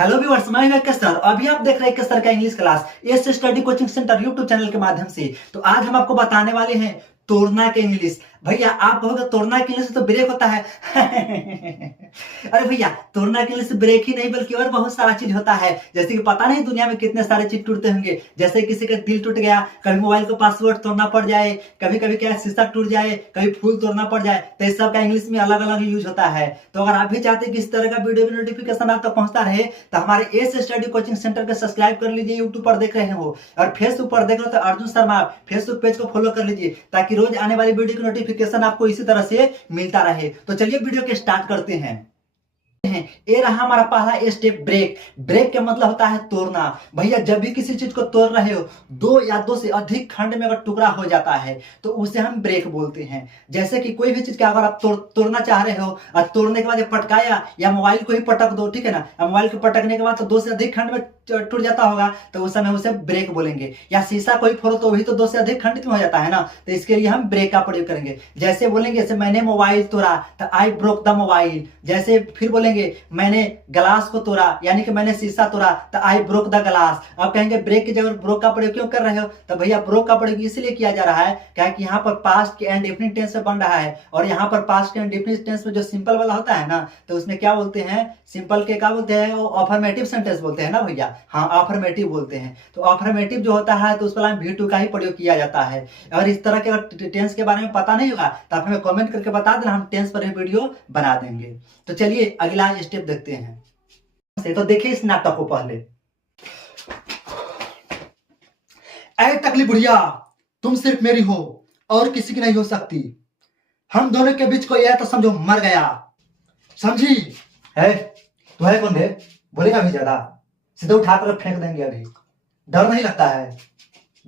Hello viewers, मैं हूं केसर। अभी आप देख रहे हैं केसर का English class S study coaching centre YouTube channel के माध्यम से। तो आज हम आपको बताने वाले हैं तोड़ना के इंग्लिश। भैया आप कहोगे तोड़ना के इंग्लिश तो ब्रेक होता है। अरे भैया, तोड़ना के इंग्लिश ब्रेक ही नहीं बल्कि और बहुत सारा चीज होता है। जैसे कि पता नहीं दुनिया में कितने सारे चीज टूटते होंगे। जैसे किसी का दिल टूट गया, कभी मोबाइल का पासवर्ड तोड़ना पड़ जाए, कभी कभी क्या शीशा टूट जाए, कभी फूल तोड़ना पड़ जाए। तो इस सब का इंग्लिश में अलग अलग यूज होता है। तो अगर आप भी चाहते हैं कि इस तरह का वीडियो की नोटिफिकेशन आप तक पहुंचता रहे तो हमारे एस स्टडी कोचिंग सेंटर को सब्सक्राइब कर लीजिए। यूट्यूब पर देख रहे हो और फेसबुक पर देख रहे हो तो अर्जुन शर्मा फेसबुक पेज को फॉलो कर लीजिए, ताकि रोज आने वाली वीडियो की नोटिफिकेशन आपको इसी तरह से मिलता रहे। तो चलिए वीडियो के स्टार्ट करते हैं। ये रहा हमारा पहला स्टेप, ब्रेक। ब्रेक का मतलब होता है तोड़ना। भैया जब भी किसी चीज को तोड़ रहे हो, दो या दो से अधिक खंड में अगर टुकड़ा हो जाता है तो उसे हम ब्रेक बोलते हैं। जैसे कि कोई भी चीज का अगर आप तोड़ना चाह रहे हो और तोड़ने के बाद पटकाया या मोबाइल को ही पटक दो, ठीक है ना, मोबाइल को पटकने के बाद तो दो से अधिक खंड में टूट जाता होगा तो उस समय उसे ब्रेक बोलेंगे। या शीशा कोई फोड़ो तो वही तो दो से अधिक खंडित में हो जाता है ना, तो इसके लिए हम ब्रेक का प्रयोग करेंगे। जैसे बोलेंगे जैसे मैंने मोबाइल तोड़ा तो आई ब्रोक द मोबाइल। जैसे फिर बोलेंगे मैंने ग्लास को तोड़ा यानी कि मैंने शीशा तोड़ा तो आई ब्रोक द ग्लास। अब कहेंगे ब्रेक की जगह ब्रोक का प्रयोग क्यों कर रहे हो, तो भैया ब्रोक का प्रयोग इसलिए किया जा रहा है क्या कि यहाँ पर पास्ट के एंड डेफिनिट टेंस से बन रहा है। और यहाँ पर पास्ट के एंड डेफिनिट टेंस में जो सिंपल वाला होता है ना, तो उसमें क्या बोलते हैं, सिंपल के क्या बोलते हैं, वो अफर्मेटिव सेंटेंस बोलते हैं ना भैया। हाँ, अफर्मेटिव बोलते हैं। तो अफर्मेटिव जो होता है तो उस पर भी टू का ही प्रयोग किया जाता है। अगर इस तरह के अगर टेंस के बारे में पता नहीं होगा तो आप हमें कमेंट करके बता देना, हम टेंस पर वीडियो बना देंगे। तो चलिए अगला स्टेप देखते हैं। तो देखिए इस नाटक को पहले। ऐ टकली बुढ़िया, तुम सिर्फ मेरी हो और किसी की नहीं हो सकती। हम दोनों के बीच कोई है तो समझो मर गया, समझी? है तो है कौन है, बोलेगा भी ज्यादा, सीधे उठाकर फेंक देंगे। अभी डर नहीं लगता है?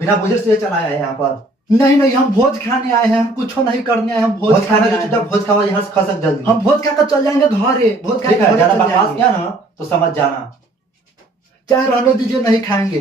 बिना बुझे से चला आया है यहाँ पर। नहीं नहीं, हम भोज खाने आए हैं, हम कुछ नहीं करने आए, हम भोज खाने आए हैं। भोज खाओ, यहाँ से खा सक जल्दी। हम भोज खाकर चल जाएंगे घरे। भोज खाकर ज्यादा बकवास किया ना तो समझ जाना, चाहे रहने दीजिए, नहीं खाएंगे।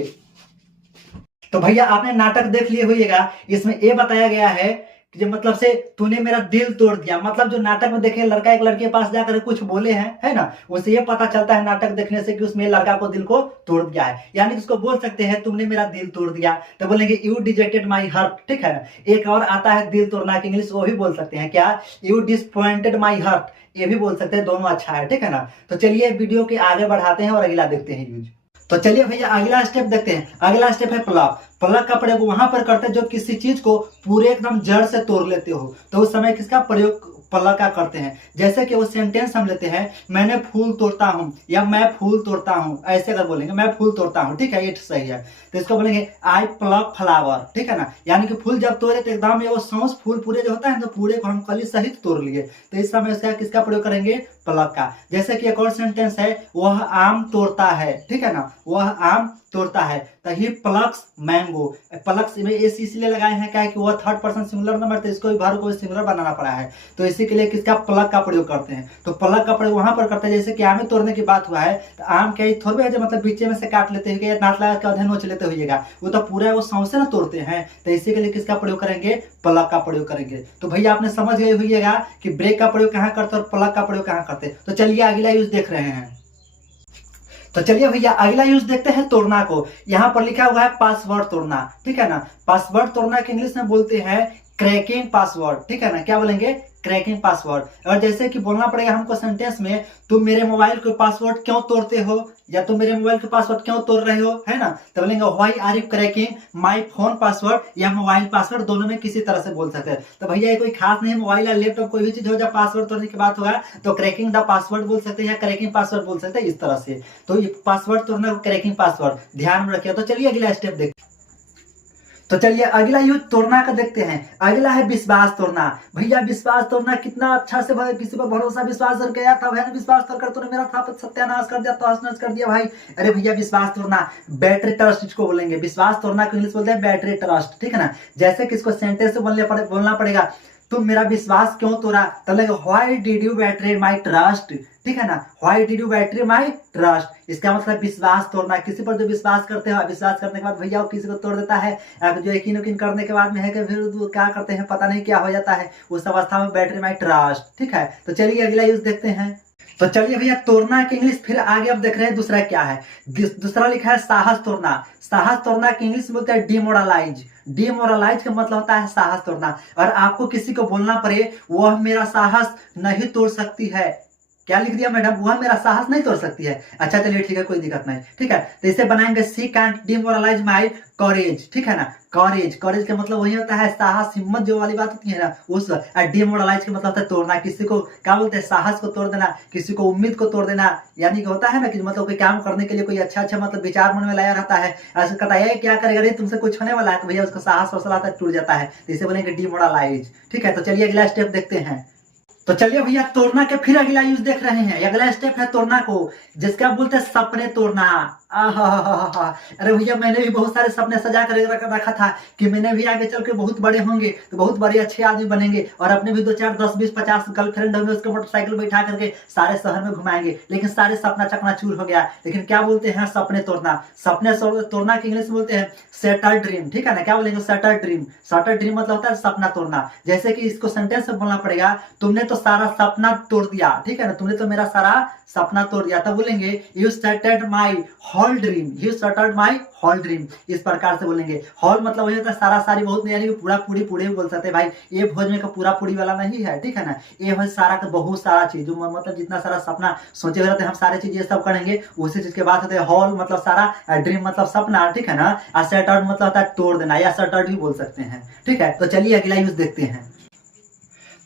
तो भैया आपने नाटक देख लिए होइएगा। इसमें ये बताया गया है कि जो मतलब से तूने मेरा दिल तोड़ दिया, मतलब जो नाटक में देखे लड़का एक लड़के के पास जाकर कुछ बोले हैं, है ना, उससे ये पता चलता है नाटक देखने से कि उसमें लड़का को दिल को तोड़ दिया है। यानी कि उसको बोल सकते हैं तुमने मेरा दिल तोड़ दिया, तो बोलेंगे यू डिजेक्टेड माई हार्ट, ठीक है ना। एक और आता है दिल तोड़ना के इंग्लिश, वो भी बोल सकते हैं क्या, यू डिसअपॉइंटेड माई हार्ट, ये भी बोल सकते हैं। दोनों अच्छा है, ठीक है ना। तो चलिए वीडियो के आगे बढ़ाते हैं और अगला देखते हैं यूज। तो चलिए भैया अगला स्टेप देखते हैं। अगला स्टेप है प्लग। प्लग का प्रयोग वहां पर करते हैं जो किसी चीज को पूरे एकदम जड़ से तोड़ लेते हो, तो उस समय किसका प्रयोग प्लग का करते हैं। जैसे कि वो सेंटेंस हम लेते हैं, मैंने फूल तोड़ता हूं या मैं फूल तोड़ता हूं, ऐसे अगर बोलेंगे मैं फूल तोड़ता हूं, ठीक है, ये सही है। तो इसको बोलेंगे आई प्लग फ्लावर, ठीक है ना। यानी कि फूल जब तोड़े तो एकदम वो सौंस फूल पूरे जो होता है तो पूरे को हम कली सहित तोड़ लिए, तो इस समय उसका किसका प्रयोग करेंगे, प्लग का। जैसे कि एक और सेंटेंस है, वह आम तोड़ता है, ठीक है ना, वह आम तोड़ता है, तो ही प्लक्स मैंगो। प्लक्स में एस इसलिए लगाए हैं क्या कि वह थर्ड पर्सन सिंगुलर नंबर, तो इसको भी भर को सिंगुलर बनाना पड़ा है, तो इसी के लिए किसका प्लग का प्रयोग करते हैं। तो प्लग का प्रयोग वहां पर करते हैं जैसे कि आम तोड़ने की बात हुआ है, तो आम के थोड़े मतलब बीचे में से काट लेते हैं, नाट लगा के अध्ययन नोच लेते होइएगा, वो तो पूरा वो सौंसे ना तोड़ते हैं, तो इसी के लिए किसका प्रयोग करेंगे, प्लग का प्रयोग करेंगे। तो भैया आपने समझ गए होइएगा कि ब्रेक का प्रयोग कहाँ करते हैं और प्लग का प्रयोग कहाँ करते हैं। तो चलिए अगला यूज देख रहे हैं। तो चलिए भैया अगला यूज देखते हैं तोड़ना को। यहाँ पर लिखा हुआ है पासवर्ड तोड़ना, ठीक है ना। पासवर्ड तोड़ना के इंग्लिश में बोलते हैं क्रैकिंग पासवर्ड, ठीक है ना। क्या बोलेंगे, क्रैकिंग पासवर्ड। और जैसे कि बोलना पड़ेगा हमको सेंटेंस में, तुम मेरे मोबाइल के पासवर्ड क्यों तोड़ते हो या तुम मेरे मोबाइल के पासवर्ड क्यों तोड़ रहे हो, है ना। तो बोलेंगे why are you cracking my phone password या मोबाइल पासवर्ड, दोनों में किसी तरह से बोल सकते हैं। तो भैया ये कोई खास नहीं, मोबाइल या लैपटॉप कोई भी चीज हो जब पासवर्ड तोड़ने की बात होगा तो क्रैकिंग द पासवर्ड बोल सकते हैं या क्रैकिंग पासवर्ड बोल सकते हैं, इस तरह से। तो ये पासवर्ड तोड़ना क्रैकिंग पासवर्ड ध्यान में रखिए। तो चलिए अगला स्टेप देखते। तो चलिए अगला यूज तोड़ना का देखते हैं। अगला है विश्वास तोड़ना। भैया विश्वास तोड़ना कितना अच्छा से किसी पर भरोसा विश्वास कर गया था, मैंने विश्वास कर तूने मेरा था सत्यानाश कर दिया, तहस नहस कर दिया भाई। अरे भैया विश्वास तोड़ना, बैटरी ट्रस्ट इसको बोलेंगे। विश्वास तोड़ना को इंग्लिश बोलते हैं बैटरी ट्रस्ट, ठीक है ना। जैसे कि इसको सेंटेंस से बोलना पड़ेगा, तुम मेरा विश्वास क्यों तोड़ा, तब लगे why did you battery my trust, ठीक है ना, why did you battery my trust. इसका मतलब विश्वास तोड़ना, किसी पर जो विश्वास करते हो, विश्वास करने के बाद भैया वो किसी को तोड़ देता है, जो यकीन करने के बाद में है कि फिर क्या करते हैं पता नहीं क्या हो जाता है, उस अवस्था में बैटरी माई ट्रस्ट, ठीक है। तो चलिए अगला यूज देखते हैं। तो चलिए भैया, तोड़ना के इंग्लिश फिर आगे अब देख रहे हैं दूसरा क्या है। दूसरा लिखा है साहस तोड़ना। साहस तोड़ना के इंग्लिश में बोलते हैं डिमोरलाइज। डिमोरलाइज का मतलब होता है साहस तोड़ना। और आपको किसी को बोलना पड़े वह मेरा साहस नहीं तोड़ सकती है, क्या लिख दिया मैडम, वह मेरा साहस नहीं तोड़ सकती है। अच्छा चलिए ठीक है, कोई दिक्कत नहीं, ठीक है। तो इसे बनाएंगे सी कैंट डिमोरलाइज माई कॉरेज, ठीक है ना। कॉरेज, कॉरेज का मतलब वही होता है साहस, हिम्मत जो वाली बात होती है ना उस। डिमोरलाइज का मतलब होता है तोड़ना, किसी को क्या बोलते हैं, साहस को तोड़ देना, किसी को उम्मीद को तोड़ देना। यानी कि होता है ना कि मतलब कोई काम करने के लिए कोई अच्छा अच्छा मतलब विचार मन में लाया रहता है, ऐसा कहता है क्या करेगा, नहीं तुमसे कुछ होने वाला है, तो भैया उसका साहस हौसला टूट जाता है, तो इसे बोलेंगे डिमोरलाइज, ठीक है। तो चलिए अगला स्टेप देखते हैं। तो चलिए भैया, तोड़ना के फिर अगला यूज देख रहे हैं। अगला स्टेप है तोड़ना को, जिसका बोलते हैं सपने तोड़ना। अरे भैया, मैंने भी बहुत सारे सपने सजा कर रखा था कि मैंने भी आगे चल के बहुत बड़े होंगे, तो बहुत बड़े अच्छे आदमी बनेंगे, और अपने भी 2 4 10 20 50 गर्लफ्रेंड होंगे, उसके मोटरसाइकिल बैठा करके सारे शहर में घुमाएंगे। लेकिन सारे सपना चकनाचूर हो गया। लेकिन क्या बोलते हैं, सपने तोड़ना। सपने तोड़ना के इंग्लिश में बोलते हैं सेटर ड्रीम, ठीक है ना। क्या बोलेंगे, सेटर ड्रीम। सेटर ड्रीम मतलब होता है सपना तोड़ना। जैसे कि इसको सेंटेंस में बोलना पड़ेगा, तुमने तो सारा सपना तोड़ दिया, ठीक है ना, तुमने तो मेरा सारा सपना तोड़ दिया। तब बोलेंगे you started my whole dream, you started my whole dream. इस प्रकार से बोलेंगे। होल मतलब वही होता है सारा सारी, बहुत नहीं, यानी कि पूरा पूरी पूरे बोल सकते हैं भाई। ये भोज में का पूरा पूरी वाला नहीं है, ठीक है ना। ये है सारा का बहुत सारा चीज, मतलब जितना सारा सपना सोचे हुए रहते हैं हम सारे चीज ये सब करेंगे, उसी चीज के बाद होते हैं होल मतलब सारा, ड्रीम मतलब सपना, ठीक है ना। स्टैटर्ड मतलब होता है तोड़ देना, या स्टैटर्ड भी बोल सकते हैं, ठीक है। तो चलिए अगला यूज देखते हैं।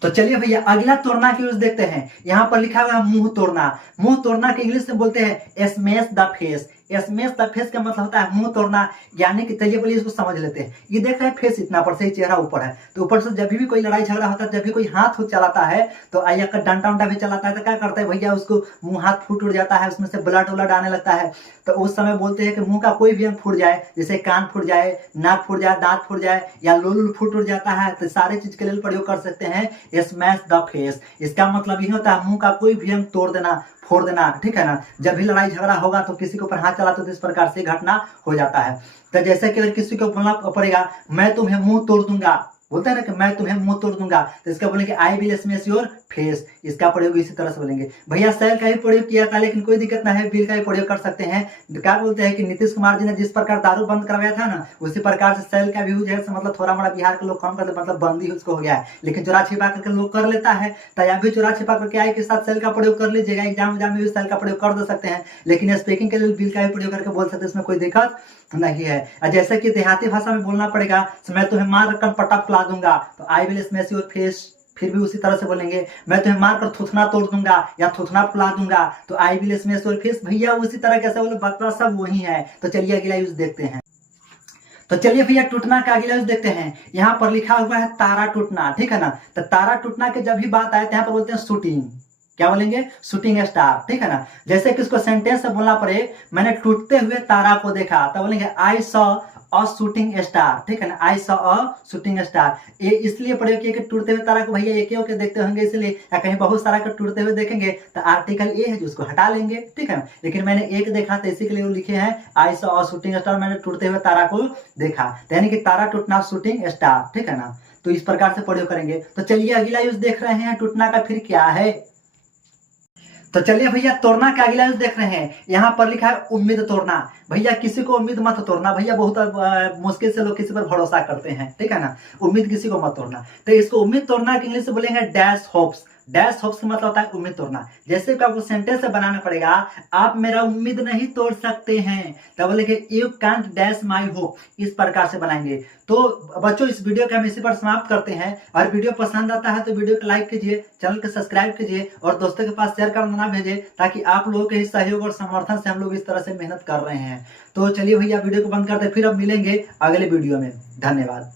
तो चलिए भैया, अगला तोड़ना की यूज देखते हैं। यहाँ पर लिखा हुआ है मुंह तोड़ना। मुंह तोड़ना के इंग्लिश में बोलते हैं smash the face. Smash the face का मतलब होता है मुंह तोड़ना, यानी कि चलिए बोलिए इसको समझ लेते हैं। ये देख रहे हैं फेस इतना पर से, चेहरा ऊपर है, तो ऊपर से जब भी कोई लड़ाई झगड़ा होता है, जब भी कोई हाथ चलाता है, तो आया का डंडा उंडा भी चलाता है, तो क्या करता है भैया, उसको मुंह हाथ फूट उड़ जाता है, उसमें से ब्लड उलड आने लगता है। तो उस समय बोलते हैं कि मुंह का कोई भी अंग फूट जाए, जैसे कान फूट जाए, नाक फूट जाए, दांत फूट जाए, या लोल फूट उड़ जाता है, तो सारे चीज के लिए प्रयोग कर सकते हैं स्मैश द फेस। इसका मतलब ये होता है मुंह का कोई भी अंग तोड़ देना, फोड़ देना, ठीक है ना। जब भी लड़ाई झगड़ा होगा तो किसी के ऊपर हाथ चला तो इस प्रकार से घटना हो जाता है। तो जैसे कि अगर किसी को बोलना पड़ेगा मैं तुम्हें मुंह तोड़ दूंगा, बोलते हैं ना कि मैं तुम्हें मुंह तोड़ दूंगा, तो इसका बोलेंगे I will smash your face. इसका प्रयोग इसी तरह से बोलेंगे। भैया सेल का ही प्रयोग किया था, लेकिन कोई दिक्कत नहीं है, बिल का ही प्रयोग कर सकते हैं। क्या बोलते हैं कि नीतीश कुमार जी ने जिस प्रकार दारू बंद करवाया था ना, उसी प्रकार से सेल का भी यूज है, मतलब थोड़ा मोड़ा बिहार के लोग कम कर, मतलब बंदी उसको हो गया है, लेकिन चोरा छिपा करके लोग कर लेता है। तो आप भी चोरा छिपा करके आई के साथ सेल का प्रयोग कर लीजिएगा, एग्जाम में भी सेल का प्रयोग कर दे सकते हैं, लेकिन स्पीकिंग के लिए बिल का ही प्रयोग करके बोल सकते हैं, इसमें कोई दिक्कत नहीं है। जैसे कि देहाती भाषा में बोलना पड़ेगा मैं तुम्हें मार कर पटक पिला दूंगा, तो I will smash your face, फिर भी उसी तरह से बोलेंगे। मैं तुम्हें मारकर थुथना तोड़ दूंगा या थुथना फुला दूंगा, तो I will smash your face. भैया उसी तरह कैसे बोले, बकरा सब वही है। तो चलिए अगला यूज देखते हैं। तो चलिए भैया, टूटना का अगला यूज देखते हैं। यहाँ पर लिखा हुआ है तारा टूटना, ठीक है ना। तो तारा टूटना के जब भी बात आए तो यहाँ पर बोलते हैं शूटिंग। क्या बोलेंगे, शूटिंग स्टार, ठीक है ना। जैसे कि उसको सेंटेंस से बोलना पड़े मैंने टूटते हुए तारा को देखा, तो बोलेंगे I saw a shooting star, ठीक है ना। I saw a shooting star. ये इसलिए प्रयोग किया कि टूटते हुए तारा को भैया एक होकर देखते होंगे इसलिए, या कहीं बहुत सारा को टूटते हुए देखेंगे तो आर्टिकल ए है जो उसको हटा लेंगे, ठीक है ना। लेकिन मैंने एक देखा तो इसी के लिए वो लिखे हैं I saw a shooting star, मैंने टूटते हुए तारा को देखा, यानी कि तारा टूटना शूटिंग स्टार, ठीक है ना। तो इस प्रकार से प्रयोग करेंगे। तो चलिए अगला यूज देख रहे हैं, टूटना का फिर क्या है। तो चलिए भैया, तोड़ना का अगला यूज देख रहे हैं। यहाँ पर लिखा है उम्मीद तोड़ना। भैया किसी को उम्मीद मत तोड़ना, भैया बहुत मुश्किल से लोग किसी पर भरोसा करते हैं, ठीक है ना। उम्मीद किसी को मत तोड़ना। तो इसको उम्मीद तोड़ना के इंग्लिश से बोलेंगे डैश होप्स। डैश होप्स का मतलब होता है उम्मीद तोड़ना। जैसे कि आपको सेंटेंस से बनाना पड़ेगा आप मेरा उम्मीद नहीं तोड़ सकते हैं, तब बोलेंगे you can't dash my hope. इस प्रकार से बनाएंगे। तो बच्चों इस वीडियो को हम इसी पर समाप्त करते हैं। और वीडियो पसंद आता है तो वीडियो को लाइक कीजिए, चैनल को सब्सक्राइब कीजिए और दोस्तों के पास शेयर करना ना भेजे, ताकि आप लोगों के सहयोग और समर्थन से हम लोग इस तरह से मेहनत कर रहे हैं। तो चलिए भैया वीडियो को बंद करते, फिर अब मिलेंगे अगले वीडियो में। धन्यवाद।